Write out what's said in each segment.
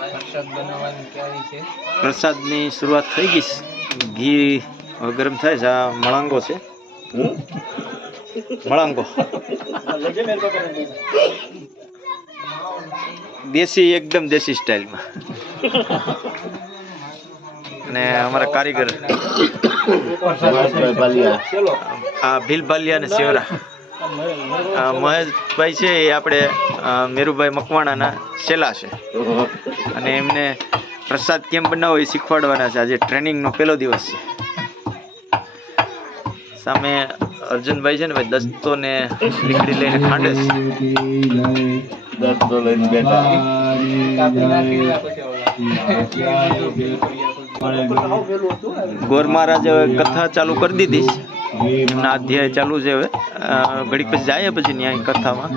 પ્રસાદ બનાવવાની તૈયારી છે. પ્રસાદની શરૂઆત થઈ ગઈ ઘી ગરમ થાય છે. આ મળાંગો છે. મળાંગો. દેશી એકદમ દેશી સ્ટાઇલમાં. અને અમારા કારીગર. આ ભીલ ભાલિયા અને સેવરા. મહેશભાઈ છે એ આપણે મેરુભાઈ મકવાણાના શેલા છે. અને એમને પ્રસાદ કેમ બનાવવો એ શીખવાડવાના છે. આજે ટ્રેનિંગનો પહેલો દિવસ છે. સામે અર્જુનભાઈ છે ને ભાઈ દસ્તો ને લીકડી લઈને ખાંડે ગોર મહારાજે કથા ચાલુ કરી દીધી એમના અધ્યાય ચાલુ છે હવે. ઘડીક પછી જાય પછી ન્યાય કથામાં.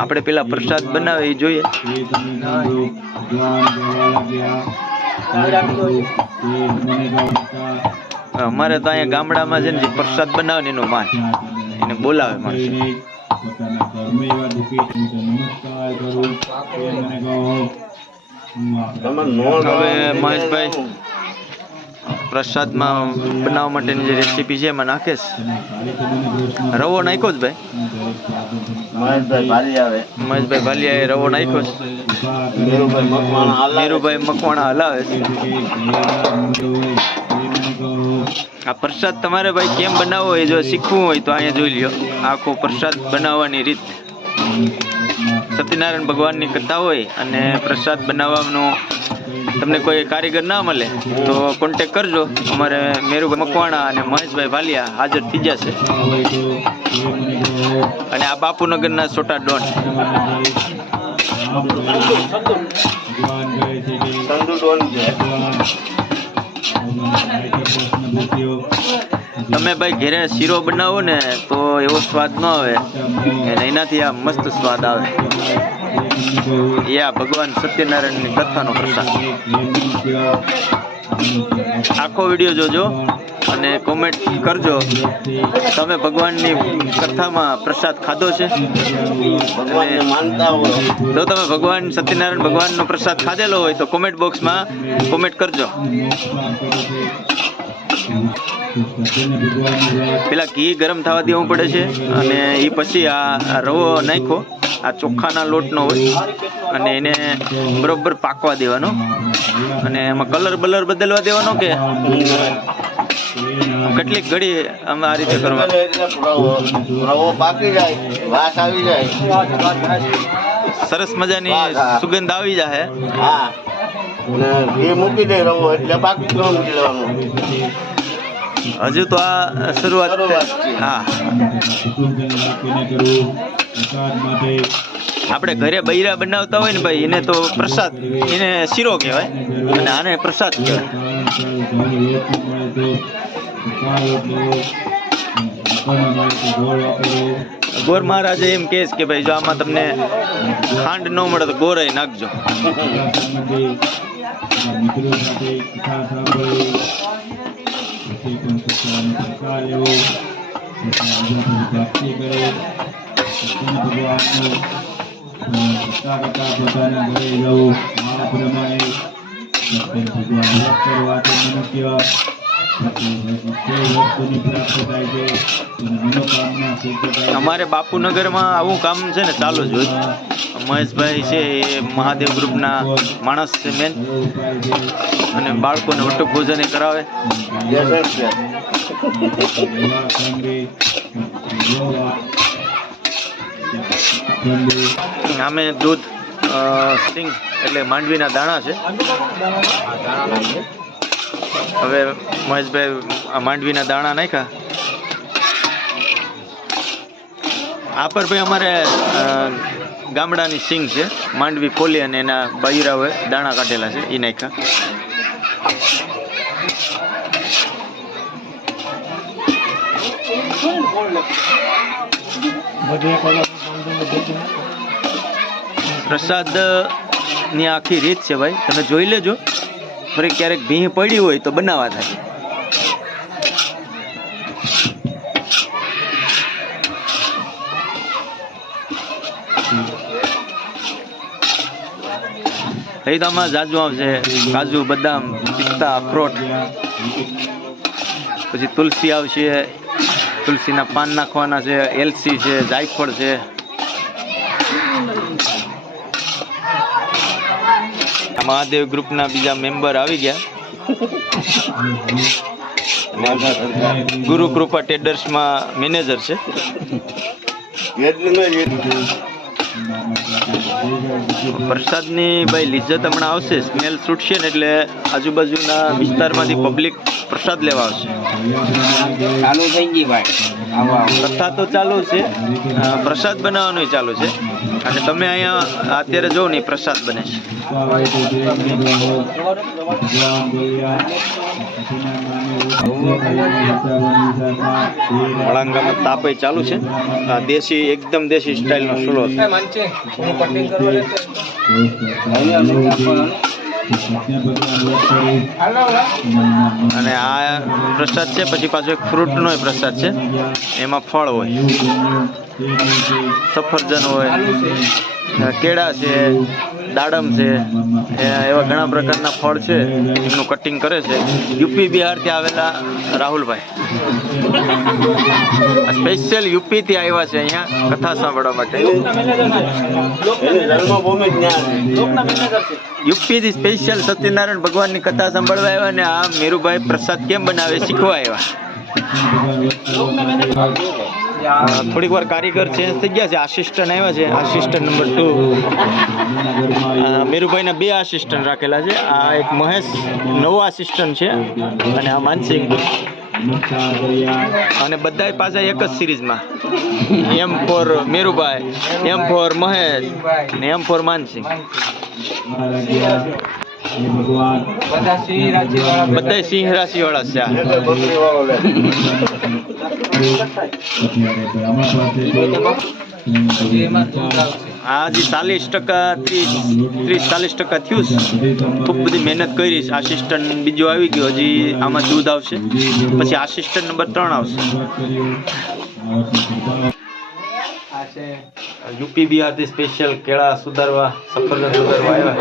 આપણે પેલા પ્રસાદ બનાવે એ જોઈએ. અમારે તો અહીંયા ગામડામાં છે ને જે પ્રસાદ બનાવે ને એનું માન. એને બોલાવે માણસો. હવે મહેશભાઈ પ્રસાદમાં બનાવવા માટેની જે રેસીપી છે એમાં નાખે છે. રવો નાખ્યો જ ભાઈ. મહેશભાઈ ભાલિયાએ રવો નાખ્યો છે. નીરુભાઈ મકવાણા હલાવે છે. આ પ્રસાદ તમારે ભાઈ કેમ બનાવવો હોય જો શીખવું હોય તો અહીંયા જોઈ લ્યો. આખો પ્રસાદ બનાવવાની રીત. સત્યનારાયણ ભગવાનની કથા હોય અને પ્રસાદ બનાવવાનો તમને કોઈ કારીગર ના મળે, તો કોન્ટેક કરજો. અમારે મેરુભાઈ મકવાણા અને મહેશભાઈ ભાલિયા હાજર થઈ જશે. અને આ બાપુનગરના છોટા ડોન. તમે ભાઈ ઘેરે શીરો બનાવો ને, તો એવો સ્વાદ ન આવે. એનાથી આ મસ્ત સ્વાદ આવે. આ ભગવાન સત્યનારાયણની કથાનો પ્રસાદ. આખો વીડિયો જોજો અને કોમેન્ટ કરજો. તમે ભગવાનની કથામાં પ્રસાદ ખાધો છે? અને જો તમે ભગવાન સત્યનારાયણ ભગવાનનો પ્રસાદ ખાધેલો હોય તો કોમેન્ટ બોક્સમાં કોમેન્ટ કરજો. પેલા ઘી ગરમ થવા દેવું પડે છે અને એ પછી આ રવો નાખ્યો. આ ચોખાના લોટનો હોય. અને એને બરોબર પાકવા દેવાનો. અને એમાં કલર બલર બદલવા દેવાનો કે કેટલીક ઘડી અમે આ રીતે કરવાનું પાકી જાય વાસ આવી જાય. સરસ મજાની સુગંધ આવી જાય હા. મૂકી દે રવો એટલે બાકી લેવાનું હજુ તો આ શરૂઆત હા. આપણે ઘરે બૈરા બનાવતા હોય ને ભાઈ એને તો પ્રસાદ એને શીરો કહેવાય. અને આને પ્રસાદ કહેવાય. ગોર મહારાજે એમ કહે કે ભાઈ જો આમાં તમને ખાંડ ન મળે તો ગોરાઈ નાખજો. અમારે બાપુનગરમાં આવું કામ છે ને ચાલુ જ હોય. મહેશભાઈ છે એ મહાદેવ ગ્રુપના માણસ છે મેન અને બાળકોને વટક ભોજન કરાવે. આમે દૂધ સિંગ એટલે માંડવીના દાણા છે. હવે મહેશભાઈ આ માંડવીના દાણા નાખ્યા. આ પર ભાઈ અમારે ગામડાની સિંગ છે. માંડવી ફોલી અને એના બૈરાઓએ દાણા કાઢેલા છે. એ નાખ્યા. પ્રસાદની આખી રીત છે ભાઈ. તમે જોઈ લેજો. ફરી ક્યારેક ભીહ પડી હોય તો બનાવવા થાય. આમાં જાજુ આવશે. કાજુ, બદામ, પિસ્તા, અખરોટ. પછી તુલસી આવશે. તુલસીના પાન નાખવાના છે, એલસી છે, જાયફળ છે. મહાદેવ ગ્રુપના બીજા મેમ્બર આવી ગયા. ગુરુ કૃપા ટ્રેડર્સમાં મેનેજર છે. પ્રસાદની ભાઈ લિજ્જત હમણાં આવશે સ્મેલ છૂટશે ને એટલે આજુબાજુના વિસ્તારમાંથી પબ્લિક પ્રસાદ લેવા આવશે. ચાલુ થઈ ગઈ ભાઈ. કથા તો ચાલુ છે પ્રસાદ બનાવવાનું ચાલુ છે. અને તમે અહીંયા અત્યારે જોવો ને પ્રસાદ બને છે. વળાંગામાં તાપય ચાલુ છે. આ દેશી એકદમ દેશી સ્ટાઇલનો સુલો છે. અને આ પ્રસાદ છે પછી પાછો એક ફ્રૂટનો પ્રસાદ છે. એમાં ફળ હોય. સફરજન હોય કેળા છે, દાડમ છે એવા ઘણા પ્રકારના ફળ છે, એમનું કટિંગ કરે છે. યુપી બિહારથી આવેલા રાહુલભાઈ. સ્પેશિયલ યુપીથી આવ્યા છે અહીંયા, કથા સાંભળવા માટે. એની યુપીથી સ્પેશિયલ સત્યનારાયણ ભગવાનની કથા સાંભળવા આવ્યા ને આ મીરુભાઈ પ્રસાદ કેમ બનાવે, શીખવા આવ્યા? થોડીક વાર કારીગર ચેન્જ થઈ ગયા છે. આસિસ્ટન્ટ આવ્યા છે. આસિસ્ટન્ટ નંબર ટુ મીરુભાઈના બે આસિસ્ટન્ટ રાખેલા છે. આ એક મહેશ, નવો આસિસ્ટન્ટ છે અને આ માનસિંગ અને બધા પાછા એક જ સિરીઝમાં M for Merubhai, M for Mahesh, ને એમ ફોર માનસિંહ. બધા સિંહ રાશિ વાળા છે. આ. એટલે બકરી વાળો લે એમાં દૂધ આવશે આ જે ચાલીસ ટકા ત્રીસ ચાલીસ ટકા થયું છે. ખૂબ બધી મહેનત કરી છે. આસિસ્ટન્ટ બીજો આવી ગયો. હજી આમાં દૂધ આવશે. પછી આસિસ્ટન્ટ નંબર ત્રણ આવશે. યુપી બિહારથી સ્પેશિયલ કેળા સુધારવા, સફરજન સુધારવા આવ્યા.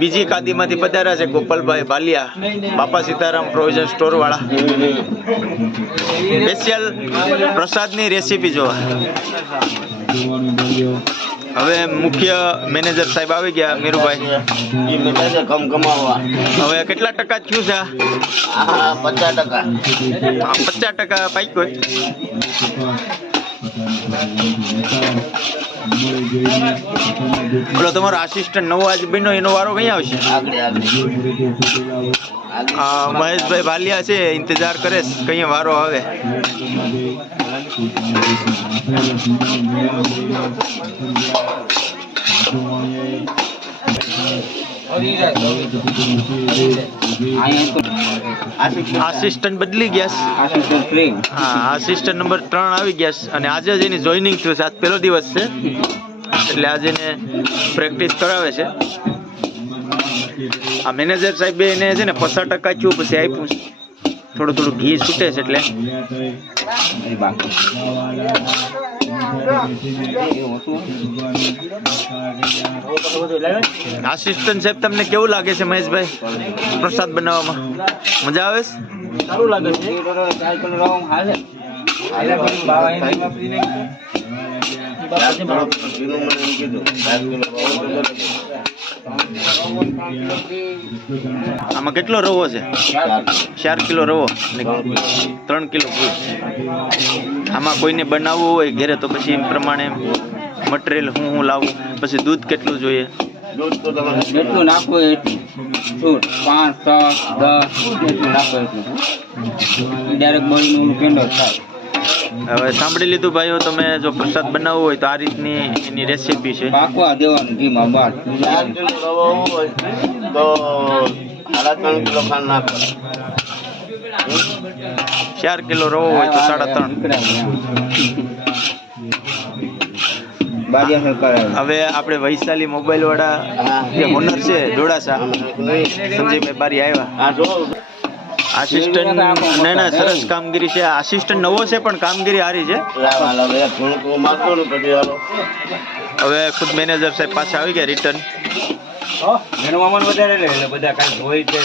બીજી કાદીમાંથી પધાર્યા છે ગોપાલભાઈ ભાલિયા બાપા સીતારામ પ્રોવિઝન સ્ટોર વાળા સ્પેશિયલ પ્રસાદની રેસીપી જોવા. હવે મુખ્ય મેનેજર સાહેબ આવી ગયા મીરુભાઈ. હવે કેટલા ટકા થયું છે પચાસ ટકા. પચાસ ટકા પાક્યો બોલો, તમારો આસિસ્ટન્ટ નવો આજ બન્યો, એનો વારો કઈ આવશે? મહેશભાઈ ભાલિયા છે, ઇંતજાર કરે કઈ વારો આવે? આસિસ્ટન્ટ બદલી ગયા છે. હા આસિસ્ટન્ટ નંબર ત્રણ આવી ગયા છે. અને આજે જ એની જોઈનિંગ થયું છે. આજ પહેલો દિવસ છે. એટલે આજે એને પ્રેક્ટિસ કરાવે છે. આ મેનેજર સાહેબે એને છે ને પચાસ ટકા થયું પછી આપ્યું થોડું થોડું ઘી છૂટે છે એટલે. આસિસ્ટન્ટ સાહેબ તમને કેવું લાગે છે મહેશભાઈ? પ્રસાદ બનાવવામાં? મજા આવે છે? સારું લાગે આમાં કેટલો રવો છે? ચાર કિલો. રવો ત્રણ કિલો દૂધ આમાં કોઈને બનાવવું હોય ઘેરે તો પછી એમ પ્રમાણે મટીરિયલ હું હું લાવું પછી દૂધ કેટલું જોઈએ? જેટલું નાખવું એટલું. પાંચ છ દસ જેટલું નાખવું એટલું. ડાયરેક્ટ બોડીનું ઓલું થાય. હવે સાંભળી લીધું ભાઈઓ તમે જો પ્રસાદ બનાવવો હોય તો આ રીતની એની રેસીપી છે. પાકવા દેવાનું ઘીમાં બાર. કિલો તો સાડા ત્રણ કિલો ખાંડ નાખો. ચાર કિલો રવો હોય તો સાડા ત્રણ. હવે આપણે વૈશાલી મોબાઈલ વાળા જે ઓનર છે જોડાસા સંજયભાઈ બારી આવ્યા આસિસ્ટન્ટ ના ના સરસ કામગીરી છે. આસિસ્ટન્ટ નવો છે પણ કામગીરી સારી છે. હવે ખુદ મેનેજર સાહેબ પાછા આવી ગયા રિટર્ન વધારે બધા કાંઈ હોય છે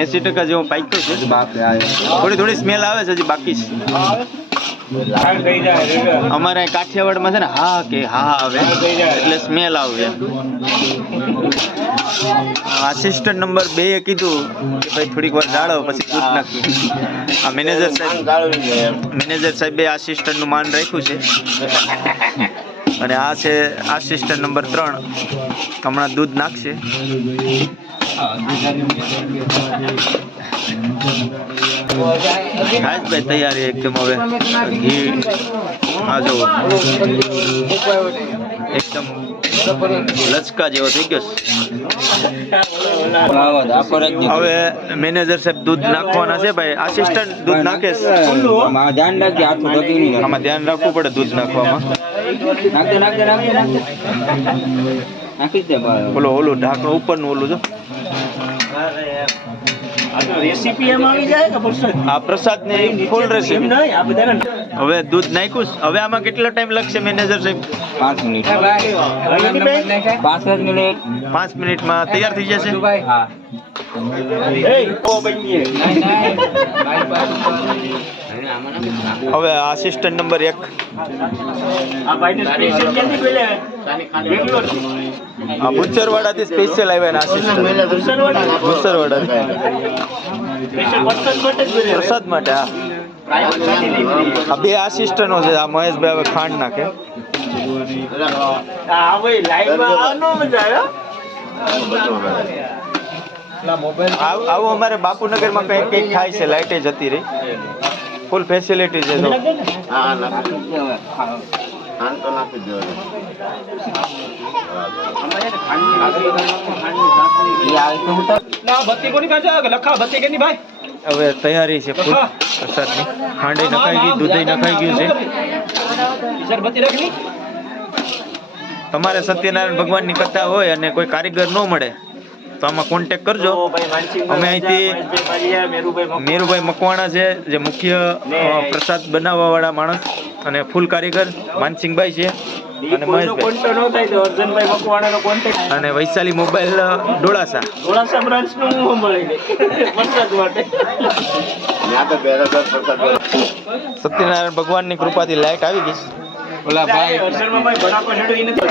એસી ટકા જેવું પાક્યું છે. થોડી થોડી સ્મેલ આવે છે હજી બાકી છે. અમારે કાઠિયાવાડમાં છે ને હા કે હા આવે. એટલે સ્મેલ આવે આસિસ્ટન્ટ નંબર બે એ કીધું કે ભાઈ થોડીક વાર જાળો પછી દૂધ નાખી આ મેનેજર સાહેબ. મેનેજર સાહેબે આસિસ્ટન્ટનું માન રાખ્યું છે. અને આ છે આસિસ્ટન્ટ નંબર ત્રણ. હમણાં દૂધ નાખશે. ભાઈ તૈયારી એકદમ હવે? ઘી આ જો એકદમ લચકા જેવો થઈ ગયો હવે મેનેજર સાહેબ દૂધ નાખવાના છે ભાઈ. આસિસ્ટન્ટ દૂધ નાખે છે. ધ્યાન રાખજે આમાં ધ્યાન રાખવું પડે દૂધ નાખવામાં. નાખી દે ઓલું ઓલું ઢાંકણું ઉપરનું ઓલું જો. રેસીપી એમ આવી જાય કે પ્રસાદ? આ પ્રસાદ ને ફૂલ એમ રેસીપી નહીં આ બધાને હવે દૂધ નાખ્યું હવે આમાં કેટલો ટાઈમ લાગશે મેનેજર સાહેબ? પાંચ મિનિટ. પાંચ મિનિટ. પાંચ મિનિટમાં તૈયાર થઈ જશે? હા. હવે આસિસ્ટન્ટ નંબર એક. આ ભાઈને સ્પેશિયલ ક્યાંથી પેલે? બેંગ્લોર આ બુચરવાડાથી સ્પેશિયલ આવ્યા ના બુચરવાડાથી. પ્રસાદ માટે આ બે આસિસ્ટન્ટો છે આ મહેશભાઈ હવે ખાંડ નાખે. આવું અમારે બાપુનગરમાં કંઈક કંઈક થાય છે લાઇટે જતી રહી. ફૂલ ફેસિલિટી છે. તો નાખી હવે તૈયારી છે ફૂલ પ્રસાદની. ખાંડે નખાઈ ગઈ દૂધે નખાઈ ગયું છે. તમારે સત્યનારાયણ ભગવાનની કથા હોય અને કોઈ કારીગર ન મળે તો આમાં કોન્ટેક કરજો. અમે અહીંથી મેરુભાઈ મકવાણા. છે જે મુખ્ય પ્રસાદ બનાવવા વાળા માણસ અને ફૂલ કારીગર માનસિંહભાઈ છે અને મહેશભાઈ. કોન્ટેક્ટ ન થાય તો અર્જનભાઈ મકવાણાનો કોન્ટેક્ટ અને વૈશાલી મોબાઈલ ડોળાસા. ડોળાસા બ્રાન્ચનું હું મળી પ્રસાદ માટે. સત્યનારાયણ ભગવાનની કૃપાથી લાઈટ આવી ગઈ. ઓલા ભાઈ કાઈ ભાઈ ભડાકો છેડો નથી.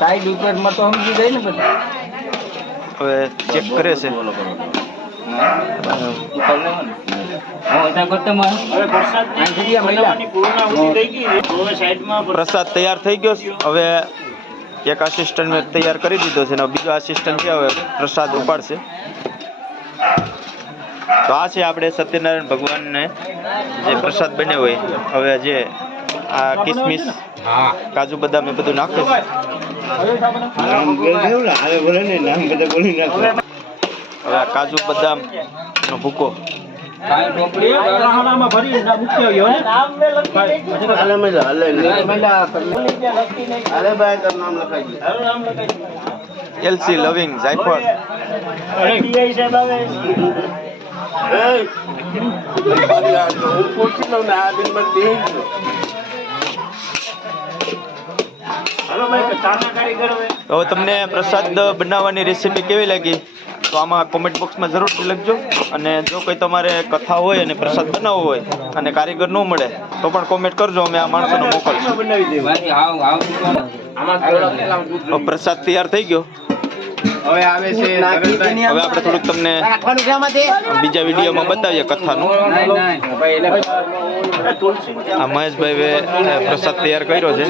સાઈડ ઉપરમાં તો સમજી જાય ને બધા. હવે ચેક કરે છે. પ્રસાદ તૈયાર થઈ ગયો હવે એક આસિસ્ટન્ટ મેં તૈયાર કરી દીધો છે અને બીજો આસિસ્ટન્ટ છે, હવે પ્રસાદ ઉપાડશે. તો આ છે આપણે સત્યનારાયણ ભગવાનને જે પ્રસાદ બન્યો હોય. હવે જે આ કિસમિસ હા. કાજુ બદામ એ બધું નાખે હવે બોલે ને નામ બધા બોલી નાખો. હવે કાજુ બદામ નો ભૂકો. એલસી લવિંગ જાયફળ! હું? પૂછી લઉં ને આ દિન તો હવે તમને પ્રસાદ બનાવવાની રેસીપી કેવી લાગી? તો આમાં કોમેન્ટ બોક્સમાં જરૂરથી લખજો. અને જો કોઈ તમારે કથા હોય અને પ્રસાદ બનાવવો હોય અને કારીગર ન મળે તો પણ કોમેન્ટ કરજો. અમે આ માણસોને મોકલશું. પ્રસાદ તૈયાર થઈ ગયો. હવે આવે છે હવે આપણે થોડુંક તમને બીજા વિડીયોમાં બતાવીએ કથાનું. આ મહેશભાઈ પ્રસાદ તૈયાર કર્યો છે.